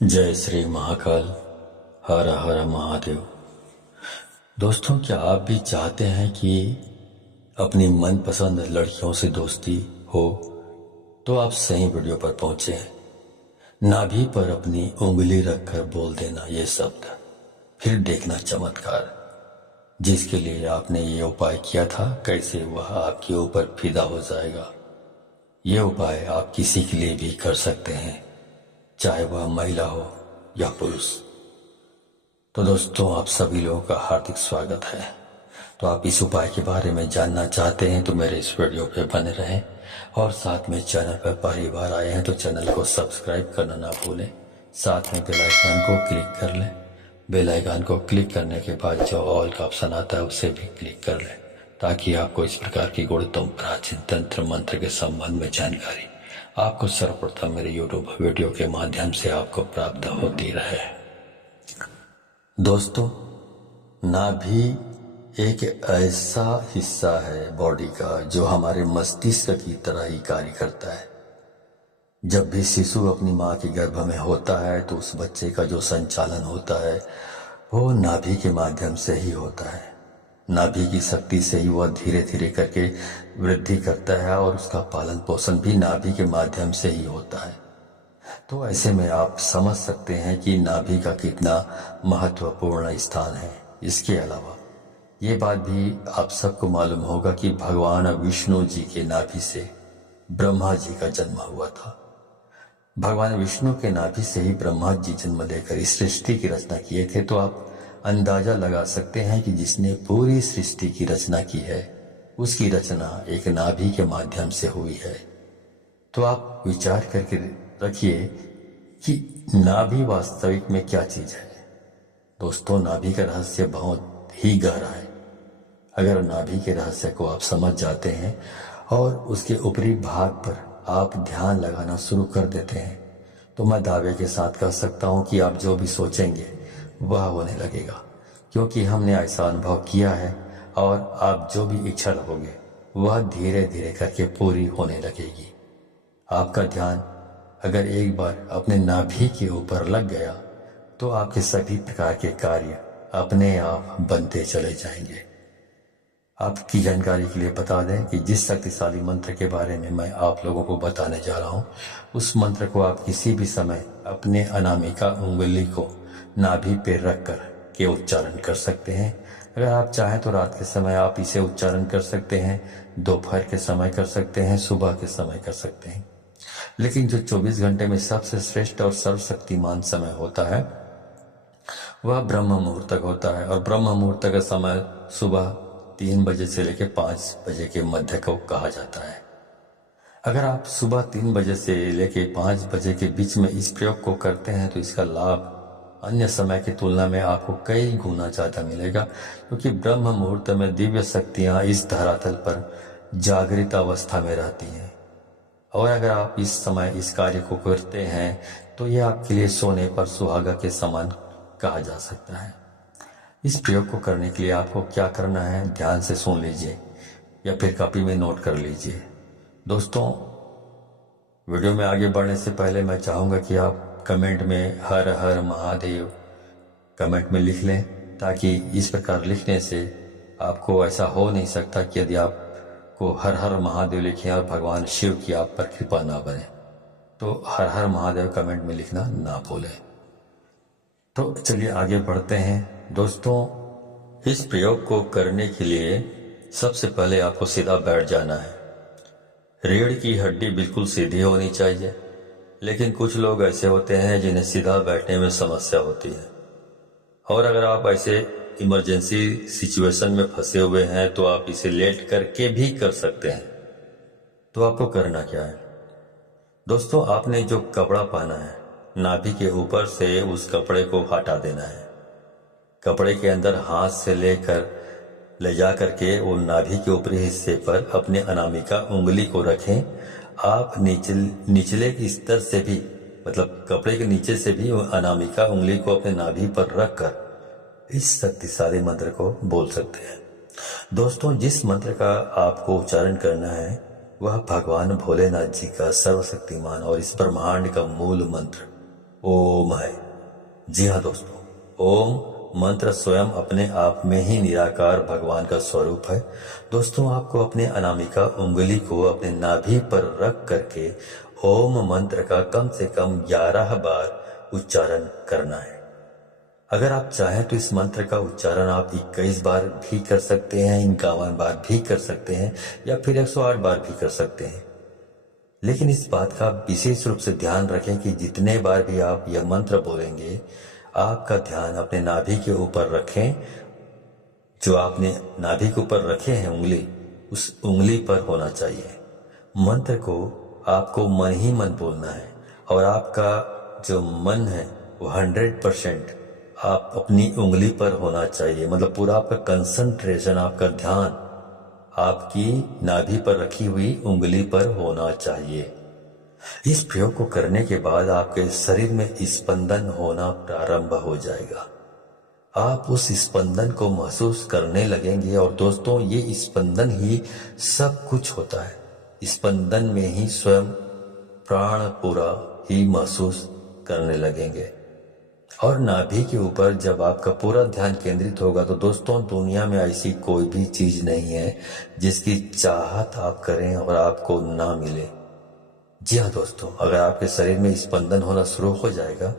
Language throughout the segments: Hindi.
जय श्री महाकाल। हर हर महादेव। दोस्तों, क्या आप भी चाहते हैं कि अपनी मनपसंद लड़कियों से दोस्ती हो? तो आप सही वीडियो पर पहुंचे हैं। नाभि पर अपनी उंगली रखकर बोल देना ये शब्द, फिर देखना चमत्कार। जिसके लिए आपने ये उपाय किया था, कैसे वह आपके ऊपर फिदा हो जाएगा। ये उपाय आप किसी के लिए भी कर सकते हैं, चाहे वह महिला हो या पुरुष। तो दोस्तों, आप सभी लोगों का हार्दिक स्वागत है। तो आप इस उपाय के बारे में जानना चाहते हैं तो मेरे इस वीडियो पे बने रहें, और साथ में चैनल पर पहली बार आए हैं तो चैनल को सब्सक्राइब करना ना भूलें। साथ में बेल आइकन को क्लिक कर लें। बेल आइकन को क्लिक करने के बाद जो ऑल का ऑप्शन आता है उसे भी क्लिक कर लें, ताकि आपको इस प्रकार की गुणतम प्राचीन तंत्र मंत्र के संबंध में जानकारी आपको सर्वप्रथम मेरे यूट्यूब वीडियो के माध्यम से आपको प्राप्त होती रहे। दोस्तों, नाभि एक ऐसा हिस्सा है बॉडी का जो हमारे मस्तिष्क की तरह ही कार्य करता है। जब भी शिशु अपनी माँ के गर्भ में होता है तो उस बच्चे का जो संचालन होता है वो नाभि के माध्यम से ही होता है। नाभि की शक्ति से ही वह धीरे धीरे करके वृद्धि करता है और उसका पालन पोषण भी नाभि के माध्यम से ही होता है। तो ऐसे में आप समझ सकते हैं कि नाभि का कितना महत्वपूर्ण स्थान है। इसके अलावा ये बात भी आप सबको मालूम होगा कि भगवान विष्णु जी के नाभि से ब्रह्मा जी का जन्म हुआ था। भगवान विष्णु के नाभि से ही ब्रह्मा जी जन्म लेकर इस सृष्टि की रचना किए थे। तो आप अंदाजा लगा सकते हैं कि जिसने पूरी सृष्टि की रचना की है उसकी रचना एक नाभि के माध्यम से हुई है। तो आप विचार करके रखिए कि नाभि वास्तविक में क्या चीज है। दोस्तों, नाभि का रहस्य बहुत ही गहरा है। अगर नाभि के रहस्य को आप समझ जाते हैं और उसके ऊपरी भाग पर आप ध्यान लगाना शुरू कर देते हैं तो मैं दावे के साथ कह सकता हूं कि आप जो भी सोचेंगे वह होने लगेगा, क्योंकि हमने ऐसा अनुभव किया है। और आप जो भी इच्छा रखोगे वह धीरे धीरे करके पूरी होने लगेगी। आपका ध्यान अगर एक बार अपने नाभि के ऊपर लग गया तो आपके सभी प्रकार के कार्य अपने आप बनते चले जाएंगे। आपकी जानकारी के लिए बता दें कि जिस शक्तिशाली मंत्र के बारे में मैं आप लोगों को बताने जा रहा हूं, उस मंत्र को आप किसी भी समय अपने अनामिका उंगली को नाभि पे रखकर के उच्चारण कर सकते हैं। अगर आप चाहें तो रात के समय आप इसे उच्चारण कर सकते हैं, दोपहर के समय कर सकते हैं, सुबह के समय कर सकते हैं। लेकिन जो 24 घंटे में सबसे श्रेष्ठ और सर्वशक्तिमान समय होता है वह ब्रह्म मुहूर्त तक होता है। और ब्रह्म मुहूर्त का समय सुबह 3 बजे से लेकर 5 बजे के मध्य को कहा जाता है। अगर आप सुबह 3 बजे से लेकर 5 बजे के बीच में इस प्रयोग को करते हैं तो इसका लाभ अन्य समय की तुलना में आपको कई गुना ज्यादा मिलेगा, क्योंकि ब्रह्म मुहूर्त में दिव्य शक्तियां इस धरातल पर जागृत अवस्था में रहती हैं। और अगर आप इस समय इस कार्य को करते हैं तो यह आपके लिए सोने पर सुहागा के समान कहा जा सकता है। इस प्रयोग को करने के लिए आपको क्या करना है, ध्यान से सुन लीजिए या फिर कॉपी में नोट कर लीजिए। दोस्तों, वीडियो में आगे बढ़ने से पहले मैं चाहूंगा कि आप कमेंट में हर हर महादेव कमेंट में लिख लें, ताकि इस प्रकार लिखने से आपको ऐसा हो नहीं सकता कि यदि आपको हर हर महादेव लिखें और भगवान शिव की आप पर कृपा ना बने। तो हर हर महादेव कमेंट में लिखना ना भूलें। तो चलिए आगे बढ़ते हैं। दोस्तों, इस प्रयोग को करने के लिए सबसे पहले आपको सीधा बैठ जाना है। रीढ़ की हड्डी बिल्कुल सीधी होनी चाहिए, लेकिन कुछ लोग ऐसे होते हैं जिन्हें सीधा बैठने में समस्या होती है। और अगर आप ऐसे इमरजेंसी सिचुएशन में फंसे हुए हैं तो आप इसे लेट करके भी कर सकते हैं। तो आपको करना क्या है दोस्तों, आपने जो कपड़ा पहना है नाभि के ऊपर से उस कपड़े को हटा देना है। कपड़े के अंदर हाथ से ले जा करके वो नाभि के ऊपरी हिस्से पर अपने अनामिका उंगली को रखें। आप निचले स्तर से भी, मतलब कपड़े के नीचे से भी अनामिका उंगली को अपने नाभि पर रखकर इस शक्तिशाली मंत्र को बोल सकते हैं। दोस्तों, जिस मंत्र का आपको उच्चारण करना है वह भगवान भोलेनाथ जी का सर्वशक्तिमान और इस ब्रह्मांड का मूल मंत्र ओम है। जी हाँ दोस्तों, ओम मंत्र स्वयं अपने आप में ही निराकार भगवान का स्वरूप है। दोस्तों, आपको अपने अनामिका उंगली को अपने नाभि पर रख करके ओम मंत्र का कम से कम 11 बार उच्चारण करना है। अगर आप चाहें तो इस मंत्र का उच्चारण आप 21 बार भी कर सकते हैं, 51 बार भी कर सकते हैं, या फिर 108 बार भी कर सकते हैं। लेकिन इस बात का विशेष रूप से ध्यान रखें कि जितने बार भी आप यह मंत्र बोलेंगे, आपका ध्यान अपने नाभि के ऊपर रखें। जो आपने नाभि के ऊपर रखे हैं उंगली, उस उंगली पर होना चाहिए। मंत्र को आपको मन ही मन बोलना है, और आपका जो मन है वो 100% आप अपनी उंगली पर होना चाहिए। मतलब पूरा आपका कंसंट्रेशन, आपका ध्यान आपकी नाभि पर रखी हुई उंगली पर होना चाहिए। इस प्रयोग को करने के बाद आपके शरीर में स्पंदन होना प्रारंभ हो जाएगा। आप उस स्पंदन को महसूस करने लगेंगे, और दोस्तों ये स्पंदन ही सब कुछ होता है। स्पंदन में ही स्वयं प्राण पूरा ही महसूस करने लगेंगे। और नाभि के ऊपर जब आपका पूरा ध्यान केंद्रित होगा तो दोस्तों, दुनिया में ऐसी कोई भी चीज नहीं है जिसकी चाहत आप करें और आपको ना मिले। जी हाँ दोस्तों, अगर आपके शरीर में स्पंदन होना शुरू हो जाएगा,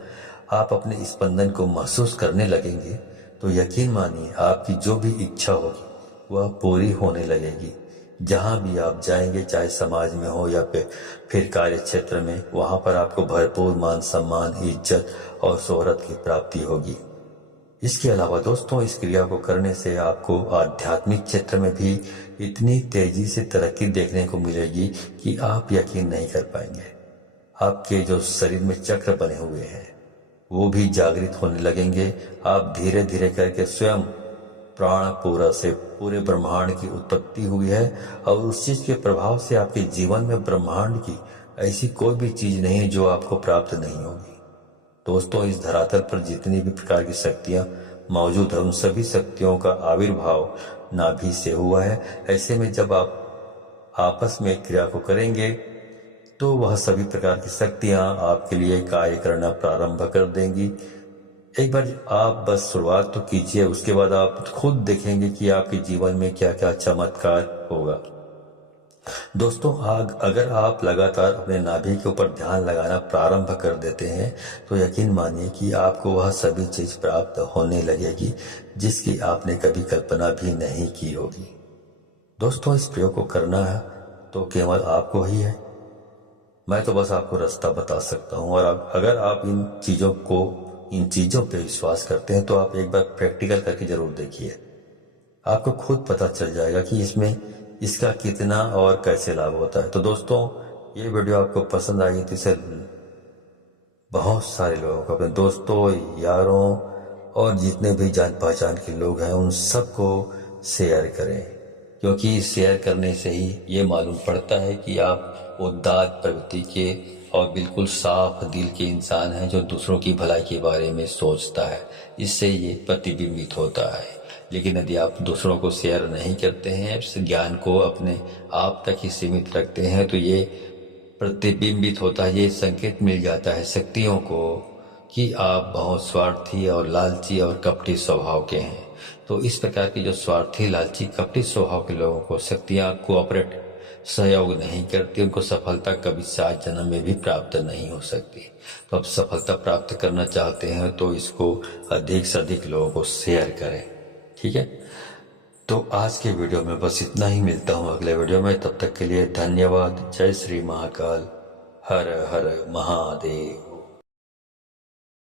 आप अपने स्पंदन को महसूस करने लगेंगे, तो यकीन मानिए आपकी जो भी इच्छा होगी वह पूरी होने लगेगी। जहां भी आप जाएंगे, चाहे समाज में हो या फिर कार्य क्षेत्र में, वहां पर आपको भरपूर मान सम्मान, इज्जत और शोहरत की प्राप्ति होगी। इसके अलावा दोस्तों, इस क्रिया को करने से आपको आध्यात्मिक क्षेत्र में भी इतनी तेजी से तरक्की देखने को मिलेगी कि आप यकीन नहीं कर पाएंगे। आपके जो शरीर में चक्र बने हुए हैं वो भी जागृत होने लगेंगे। आप धीरे धीरे करके स्वयं प्राण पूरा से पूरे ब्रह्मांड की उत्पत्ति हुई है, और उस चीज के प्रभाव से आपके जीवन में ब्रह्मांड की ऐसी कोई भी चीज नहीं जो आपको प्राप्त नहीं होगी। दोस्तों, इस धरातल पर जितनी भी प्रकार की शक्तियां मौजूद है, उन सभी शक्तियों का आविर्भाव नाभि से हुआ है। ऐसे में जब आप आपस में क्रिया को करेंगे तो वह सभी प्रकार की शक्तियां आपके लिए कार्य करना प्रारंभ कर देंगी। एक बार आप बस शुरुआत तो कीजिए, उसके बाद आप खुद देखेंगे कि आपके जीवन में क्या क्या चमत्कार होगा। दोस्तों, अगर आप लगातार अपने नाभि के ऊपर ध्यान लगाना प्रारंभ कर देते हैं तो यकीन मानिए कि आपको वह सभी चीज प्राप्त होने लगेगी जिसकी आपने कभी कल्पना भी नहीं की होगी। दोस्तों, इस प्रयोग को करना है तो केवल आपको ही है। मैं तो बस आपको रास्ता बता सकता हूँ, और अगर आप इन चीजों पे विश्वास करते हैं तो आप एक बार प्रैक्टिकल करके जरूर देखिए। आपको खुद पता चल जाएगा कि इसका कितना और कैसे लाभ होता है। तो दोस्तों, ये वीडियो आपको पसंद आई तो इसे बहुत सारे लोगों को, अपने दोस्तों, यारों और जितने भी जान पहचान के लोग हैं उन सबको शेयर करें, क्योंकि शेयर करने से ही ये मालूम पड़ता है कि आप उदात्त प्रवृत्ति के और बिल्कुल साफ दिल के इंसान हैं जो दूसरों की भलाई के बारे में सोचता है। इससे ये प्रतिबिंबित होता है। लेकिन यदि आप दूसरों को शेयर नहीं करते हैं, इस ज्ञान को अपने आप तक ही सीमित रखते हैं, तो ये प्रतिबिंबित होता है, ये संकेत मिल जाता है शक्तियों को कि आप बहुत स्वार्थी और लालची और कपटी स्वभाव के हैं। तो इस प्रकार की जो स्वार्थी, लालची, कपटी स्वभाव के लोगों को शक्तियां कोऑपरेट, सहयोग नहीं करती, उनको सफलता कभी 7 जन्म में भी प्राप्त नहीं हो सकती। तो अब सफलता प्राप्त करना चाहते हैं तो इसको अधिक से अधिक लोगों को शेयर करें, ठीक है। तो आज के वीडियो में बस इतना ही। मिलता हूँ अगले वीडियो में, तब तक के लिए धन्यवाद। जय श्री महाकाल। हर हर महादेव।